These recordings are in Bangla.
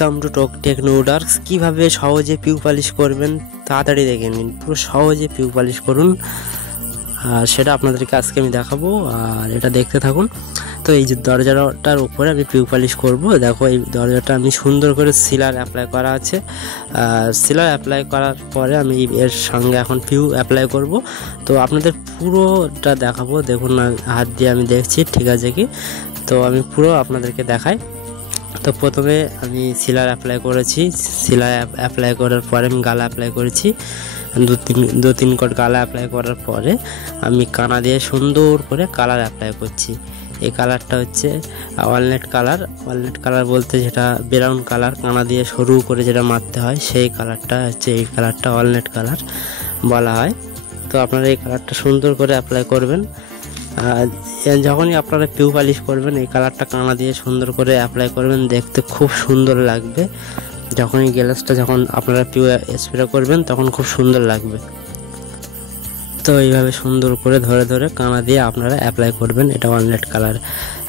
Welcome to talk টেকনোডার্কস। কীভাবে সহজে পিউ পালিশ করবেন তাড়াতাড়ি দেখে নিন, পুরো সহজে পিউ পালিশ করুন, আর সেটা আপনাদেরকে আজকে আমি দেখাবো। আর এটা দেখতে থাকুন। তো এই যে দরজাটার উপরে আমি পিউ পালিশ করব। দেখো এই দরজাটা আমি সুন্দর করে সিলার অ্যাপ্লাই করা আছে। সিলার অ্যাপ্লাই করার পরে আমি এর সঙ্গে এখন পিউ অ্যাপ্লাই করব। তো আপনাদের পুরোটা দেখাবো, দেখুন না হাত দিয়ে আমি দেখছি ঠিক আছে কি। তো আমি পুরো আপনাদেরকে দেখাই। তো প্রথমে আমি সিলার অ্যাপ্লাই করেছি, সিলার অ্যাপ্লাই করার পরে আমি গালা অ্যাপ্লাই করেছি, দু তিন কোট গালা অ্যাপ্লাই করার পরে আমি কানা দিয়ে সুন্দর করে কালার অ্যাপ্লাই করছি। এই কালারটা হচ্ছে ওয়ালনাট কালার। ওয়ালনাট কালার বলতে যেটা ব্রাউন কালার কানা দিয়ে সরু করে যেটা মারতে হয়, সেই কালারটা হচ্ছে, এই কালারটা ওয়ালনাট কালার বলা হয়। তো আপনারা এই কালারটা সুন্দর করে অ্যাপ্লাই করবেন। যখনই আপনারা পিউ পালিশ করবেন এই কালারটা কানা দিয়ে সুন্দর করে অ্যাপ্লাই করবেন, দেখতে খুব সুন্দর লাগবে। যখনই গ্লাসটা যখন আপনারা পিউ স্প্রে করবেন তখন খুব সুন্দর লাগবে। তো এইভাবে সুন্দর করে ধরে ধরে কানা দিয়ে আপনারা অ্যাপ্লাই করবেন, এটা ওয়ালনাট কালার।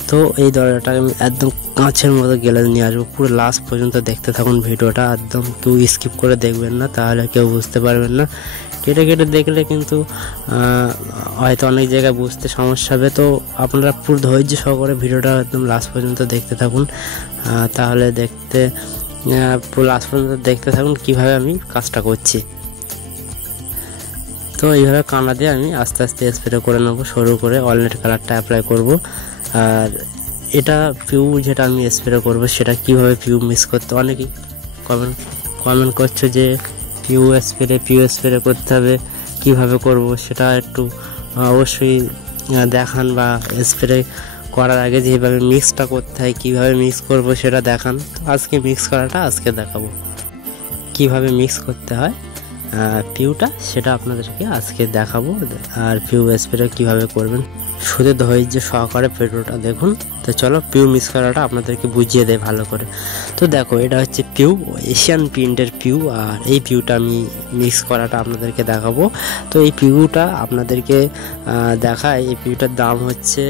তো এই দরজাটা আমি একদম কাঁচের মতো গ্লাস নিয়ে আসবো, পুরো লাস্ট পর্যন্ত দেখতে থাকুন ভিডিওটা, একদম কেউ স্কিপ করে দেখবেন না, তাহলে কেউ বুঝতে পারবেন না। কেটে কেটে দেখলে কিন্তু হয়তো অনেক জায়গায় বুঝতে সমস্যা হবে। তো আপনারা পুরো ধৈর্য সহকারে ভিডিওটা একদম লাস্ট পর্যন্ত দেখতে থাকুন, তাহলে পুরো লাস্ট পর্যন্ত দেখতে থাকুন কীভাবে আমি কাজটা করছি। তো এইভাবে কানা দিয়ে আমি আস্তে আস্তে স্প্রে করে নেবো, সরু করে ওয়ালনাট কালারটা অ্যাপ্লাই করব। আর এটা পিউ যেটা আমি স্প্রে করব সেটা কিভাবে পিউ মিক্স করতে, অনেকেই কমেন্ট করছে যে পিউ স্প্রে করতে হবে, কিভাবে করব সেটা একটু অবশ্যই দেখান, বা স্প্রে করার আগে যেভাবে মিক্সটা করতে হয় কীভাবে মিক্স করব সেটা দেখান। তো আজকে মিক্স করাটা আজকে দেখাবো, কিভাবে মিক্স করতে হয় পিউটা সেটা আপনাদেরকে আজকে দেখাবো। আর পিউ স্প্রে কীভাবে করবেন শুধু ধৈর্য সহকারে ভিডিওটা দেখুন। তো চলো পিউ মিক্স করাটা আপনাদেরকে বুঝিয়ে দেয় ভালো করে। তো দেখো এটা হচ্ছে পিউ, এশিয়ান প্রিন্টের পিউ, আর এই পিউটা আমি মিক্স করাটা আপনাদেরকে দেখাবো। তো এই পিউটা আপনাদেরকে দেখায়, এই পিউটার দাম হচ্ছে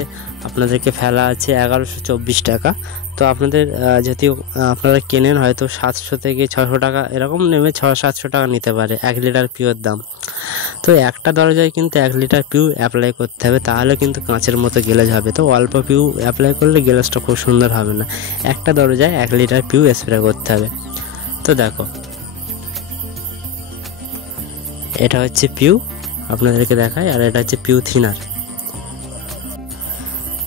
আপনাদেরকে ফেলা আছে 1124 টাকা। তো আপনাদের যদি আপনারা কেনেন হয়তো 700 থেকে 600 টাকা এরকম নেমে 600-700 টাকা নিতে পারে 1 লিটার পিউর দাম। তো একটা দরজায় কিন্তু 1 লিটার পিউ অ্যাপ্লাই করতে হবে, তাহলে কিন্তু কাঁচের মতো গ্লাস হবে। তো অল্প পিউ অ্যাপ্লাই করলে গ্লাসটা খুব সুন্দর হবে না, একটা দরজায় 1 লিটার পিউ স্প্রে করতে হবে। তো দেখো এটা হচ্ছে পিউ, আপনাদেরকে দেখায়, আর এটা হচ্ছে পিউ থিনার।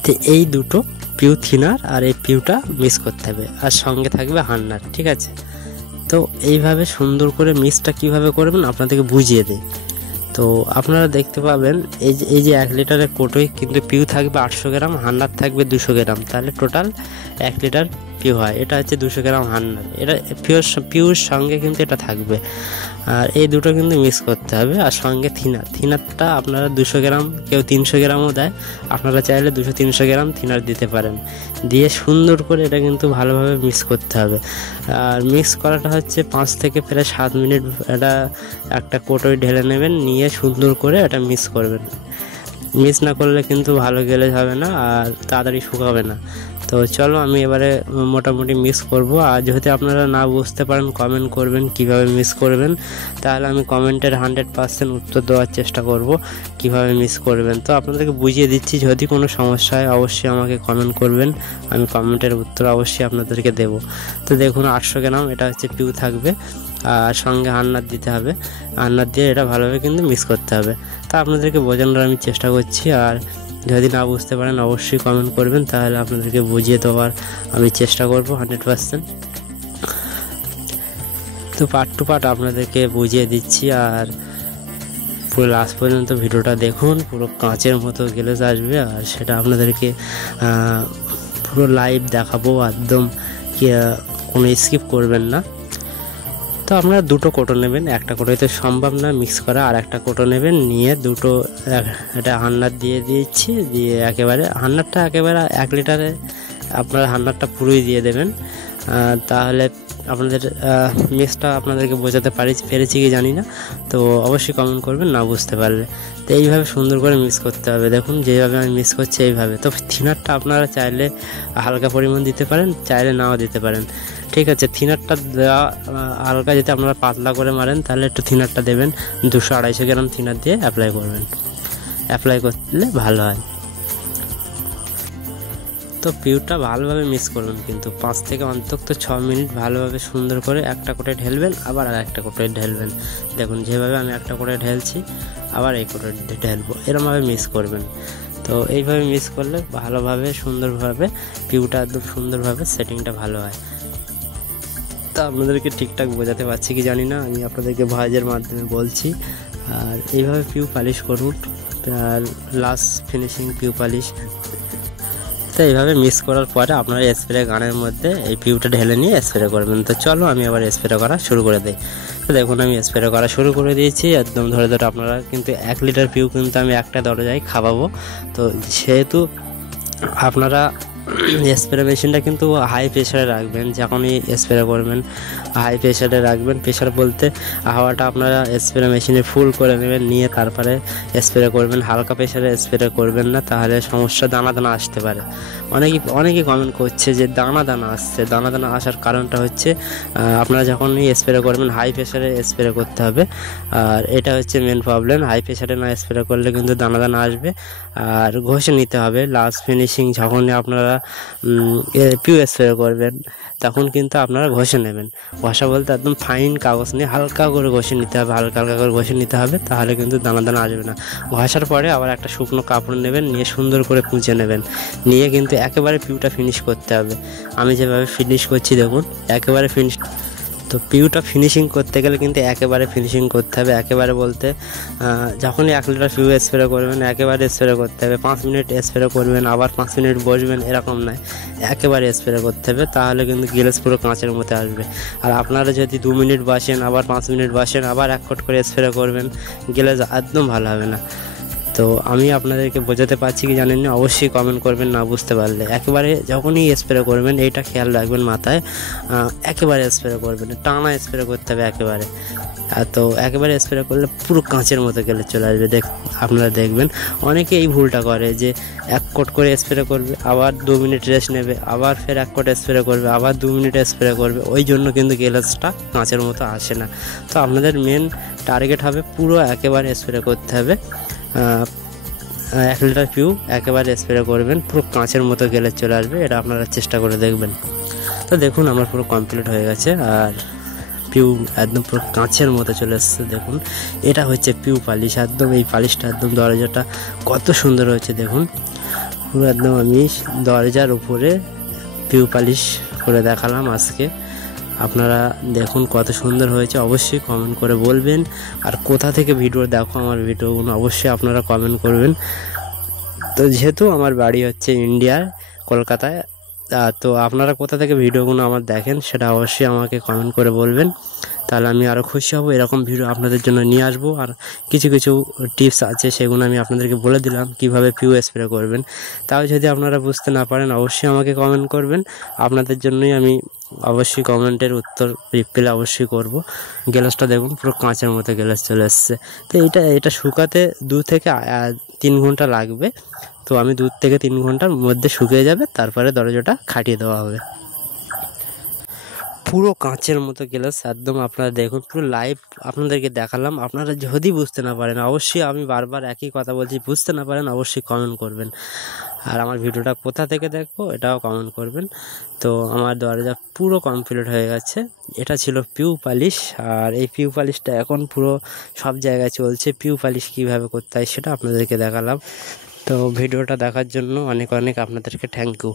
তো এই দুটো পিউ থিনার আর এই পিউটা মিক্স করতে হবে, আর সঙ্গে থাকবে হান্নার, ঠিক আছে। তো এইভাবে সুন্দর করে মিক্সটা কিভাবে করবেন আপনাদেরকে বুঝিয়ে দিই। তো আপনারা দেখতে পাবেন এই যে 1 লিটারের কোটোয় কিন্তু পিউ থাকবে 800 গ্রাম, হান্নার থাকবে 200 গ্রাম, তাহলে টোটাল 1 লিটার পিউ হয়। এটা হচ্ছে 200 গ্রাম হান্নার, এটা পিউর সঙ্গে কিন্তু এটা থাকবে। আর এই দুটো কিন্তু মিক্স করতে হবে, আর সঙ্গে থিনারটা আপনারা 200 গ্রাম, কেউ 300 গ্রামও দেয়, আপনারা চাইলে 200-300 গ্রাম থিনার দিতে পারেন। দিয়ে সুন্দর করে এটা কিন্তু ভালোভাবে মিক্স করতে হবে। আর মিক্স করাটা হচ্ছে 5 থেকে প্রায় 7 মিনিট এটা একটা কোটোয় ঢেলে নেবেন, নিয়ে সুন্দর করে এটা মিক্স করবেন। মিক্স না করলে কিন্তু ভালো গ্লাস হবে না, আর তাড়াতাড়ি শুকাবে না। তো চলো আমি এবারে মোটামুটি মিক্স করব। আর যদি আপনারা না বুঝতে পারেন কমেন্ট করবেন কিভাবে মিক্স করবেন, তাহলে আমি কমেন্টের 100% উত্তর দেওয়ার চেষ্টা করব কিভাবে মিক্স করবেন। তো আপনাদেরকে বুঝিয়ে দিচ্ছি, যদি কোনো সমস্যা হয় অবশ্যই আমাকে কমেন্ট করবেন, আমি কমেন্টের উত্তর অবশ্যই আপনাদেরকে দেব। তো দেখুন 800 গ্রাম এটা হচ্ছে পিউ থাকবে, আর সঙ্গে হান্নার দিতে হবে, হান্নার দিয়ে এটা ভালোভাবে কিন্তু মিক্স করতে হবে। তা আপনাদেরকে বোঝানোর আমি চেষ্টা করছি, আর যদি না বুঝতে পারেন অবশ্যই কমেন্ট করবেন, তাহলে আপনাদেরকে বুঝিয়ে দেওয়ার আমি চেষ্টা করব 100%। তো পার্ট টু পার্ট আপনাদেরকে বুঝিয়ে দিচ্ছি, আর পুরো লাস্ট পর্যন্ত ভিডিওটা দেখুন, পুরো কাঁচের মতো গ্লাস আসবে, আর সেটা আপনাদেরকে পুরো লাইভ দেখাবো, একদম কোনো স্কিপ করবেন না। তো আপনারা দুটো কোটো নেবেন, একটা কোটোয় তো সম্ভব না মিক্স করা, আর একটা কোটো নেবেন, নিয়ে দুটো এটা হান্নার দিয়ে দিচ্ছি, দিয়ে একেবারে হান্নারটা একেবারে 1 লিটারে আপনারা হান্নারটা পুরোই দিয়ে দেবেন। তাহলে আপনাদের মিক্সটা আপনাদেরকে বোঝাতে পেরেছি কি জানি না, তো অবশ্যই কমেন্ট করবেন না বুঝতে পারলে। তো এইভাবে সুন্দর করে মিক্স করতে হবে। দেখুন যেভাবে আমি মিক্স করছি এইভাবে। তো থিনারটা আপনারা চাইলে হালকা পরিমাণ দিতে পারেন, চাইলে নাও দিতে পারেন, ঠিক আছে। থিনারটা দেওয়া হালকা, যদি আপনারা পাতলা করে মারেন তাহলে একটু থিনারটা দেবেন, 200-250 গ্রাম থিনার দিয়ে অ্যাপ্লাই করবেন, অ্যাপ্লাই করলে ভালো হয়। তো পিউটা ভালোভাবে মিক্স করবেন, কিন্তু 5 থেকে অন্তত 6 মিনিট ভালোভাবে সুন্দর করে একটা করে ঢেলবেন, আবার আর একটা করে ঢেলবেন। দেখুন যেভাবে আমি একটা করে ঢেলছি, আবার এই করে ঢেলবো, এরমভাবে মিক্স করবেন। তো এইভাবে মিক্স করলে ভালোভাবে সুন্দরভাবে পিউটা একদম সুন্দরভাবে সেটিংটা ভালো হয়। তা আপনাদেরকে ঠিকঠাক বোঝাতে পারছি কি জানি না, আমি আপনাদেরকে ভয়েসের মাধ্যমে বলছি। আর এইভাবে পিউ পালিশ করুন, লাস্ট ফিনিশিং পিউ পালিশ। তো এইভাবে মিক্স করার পরে আপনারা স্প্রে গানের মধ্যে এই পিউটা ঢেলে নিয়ে স্প্রে করবেন। তো চলো আমি আবার স্প্রে করা শুরু করে দিই। তো দেখুন আমি স্প্রে করা শুরু করে দিয়েছি, একদম ধরে ধরে। আপনারা কিন্তু 1 লিটার পিউ কিন্তু আমি একটা দরজায় খাওয়াবো। তো সেহেতু আপনারা স্প্রে মেশিনটা কিন্তু হাই প্রেশারে রাখবেন, যখনই স্প্রে করবেন হাই প্রেশারে রাখবেন। প্রেশার বলতে হাওয়াটা আপনারা স্প্রে মেশিনে ফুল করে নেবেন, নিয়ে তারপরে স্প্রে করবেন। হালকা প্রেশারে স্প্রে করবেন না, তাহলে সমস্যা দানা দানা আসতে পারে। অনেকেই কমেন্ট করছে যে দানা দানা আসছে। দানা দানা আসার কারণটা হচ্ছে আপনারা যখনই স্প্রে করবেন হাই প্রেশারে স্প্রে করতে হবে, আর এটা হচ্ছে মেন প্রবলেম। হাই প্রেশারে না স্প্রে করলে কিন্তু দানা দানা আসবে, আর ঘষে নিতে হবে। লাস্ট ফিনিশিং যখনই আপনারা পিউ স্প্রে করবেন তখন কিন্তু আপনারা ঘষে নেবেন। ঘষা বলতে একদম ফাইন কাগজ নিয়ে হালকা করে ঘষে নিতে হবে, হালকা করে ঘষে নিতে হবে, তাহলে কিন্তু দানা দানা আসবে না। ঘষার পরে আবার একটা শুকনো কাপড় নেবেন, নিয়ে সুন্দর করে কুঁচে নেবেন, নিয়ে কিন্তু একেবারে পিউটা ফিনিশ করতে হবে। আমি যেভাবে ফিনিশ করছি দেখুন, একেবারে ফিনিশ। তো পিউটা ফিনিশিং করতে গেলে কিন্তু একেবারে ফিনিশিং করতে হবে। একেবারে বলতে যখনই 1 লিটার পিউ স্প্রে করবেন একেবারে স্প্রে করতে হবে। 5 মিনিট স্প্রে করবেন, আবার 5 মিনিট বসবেন, এরকম নয়, একেবারে স্প্রে করতে হবে, তাহলে কিন্তু গ্লাস পুরো কাঁচের মতো আসবে। আর আপনারা যদি 2 মিনিট বসেন, আবার 5 মিনিট বসেন, আবার 1 কোট করে স্প্রে করবেন, গ্লাস একদম ভালো হবে না। তো আমি আপনাদেরকে বোঝাতে পারছি কি জানেন না, অবশ্যই কমেন্ট করবেন না বুঝতে পারলে। একেবারে যখনই স্প্রে করবেন এইটা খেয়াল রাখবেন মাথায়, একেবারে স্প্রে করবেন, টানা স্প্রে করতে হবে একেবারে। তো একেবারে স্প্রে করলে পুরো কাঁচের মতো গেলে চলে আসবে। আপনারা দেখবেন অনেকে এই ভুলটা করে যে 1 কোট করে স্প্রে করবে, আবার 2 মিনিট রেস্ট নেবে, আবার ফের 1 কোট স্প্রে করবে, আবার 2 মিনিট স্প্রে করবে। ওই জন্য কিন্তু গ্লাসটা কাঁচের মতো আসে না। তো আপনাদের মেন টার্গেট হবে পুরো একেবারে স্প্রে করতে হবে। 1 লিটার পিউ একেবারে স্প্রে করবেন, পুরো কাঁচের মতো গেলে চলে আসবে। এটা আপনারা চেষ্টা করে দেখবেন। তো দেখুন আমার পুরো কমপ্লিট হয়ে গেছে, আর পিউ একদম পুরো কাঁচের মতো চলে এসছে। দেখুন এটা হচ্ছে পিউ পালিশ। একদম এই পালিশটা একদম দরজাটা কত সুন্দর হয়েছে দেখুন, পুরো একদম আমি দরজার উপরে পিউ পালিশ করে দেখালাম আজকে। আপনারা দেখুন কত সুন্দর হয়েছে, অবশ্যই কমেন্ট করে বলবেন। আর কোথা থেকে ভিডিও দেখো আমার ভিডিওগুলো অবশ্যই আপনারা কমেন্ট করবেন। তো যেহেতু আমার বাড়ি হচ্ছে ইন্ডিয়ার কলকাতায়, তো আপনারা কোথা থেকে ভিডিওগুলো আমার দেখেন সেটা অবশ্যই আমাকে কমেন্ট করে বলবেন, তাহলে আমি আরও খুশি হব। এরকম ভিডিও আপনাদের জন্য নিয়ে আসবো। আর কিছু টিপস আছে, সেগুলো আমি আপনাদেরকে বলে দিলাম কীভাবে পিউ স্প্রে করবেন। তাও যদি আপনারা বুঝতে না পারেন অবশ্যই আমাকে কমেন্ট করবেন, আপনাদের জন্যই আমি অবশ্যই কমেন্টের উত্তর রিপ্লাই অবশ্যই করব। গ্লাসটা দেখুন পুরো কাঁচের মতো গ্লাস চলে এসছে। তো এটা শুকাতে 2 থেকে 3 ঘন্টা লাগবে। তো আমি 2 থেকে 3 ঘন্টার মধ্যে শুকিয়ে যাবে, তারপরে দরজাটা খাটিয়ে দেওয়া হবে। পুরো কাঁচের মতো গ্লাস একদম আপনারা দেখুন, পুরো লাইভ আপনাদেরকে দেখালাম। আপনারা যদি বুঝতে না পারেন অবশ্যই, আমি বারবার একই কথা বলছি, বুঝতে না পারেন অবশ্যই কমেন্ট করবেন। আর আমার ভিডিওটা কোথা থেকে দেখবো এটাও কমেন্ট করবেন। তো আমার দরজা পুরো কমপ্লিট হয়ে গেছে। এটা ছিল পিউ পালিশ, আর এই পিউ পালিশটা এখন পুরো সব জায়গায় চলছে। পিউ পালিশ কীভাবে করতে হয় সেটা আপনাদেরকে দেখালাম। তো ভিডিওটা দেখার জন্য অনেক আপনাদেরকে থ্যাংক ইউ।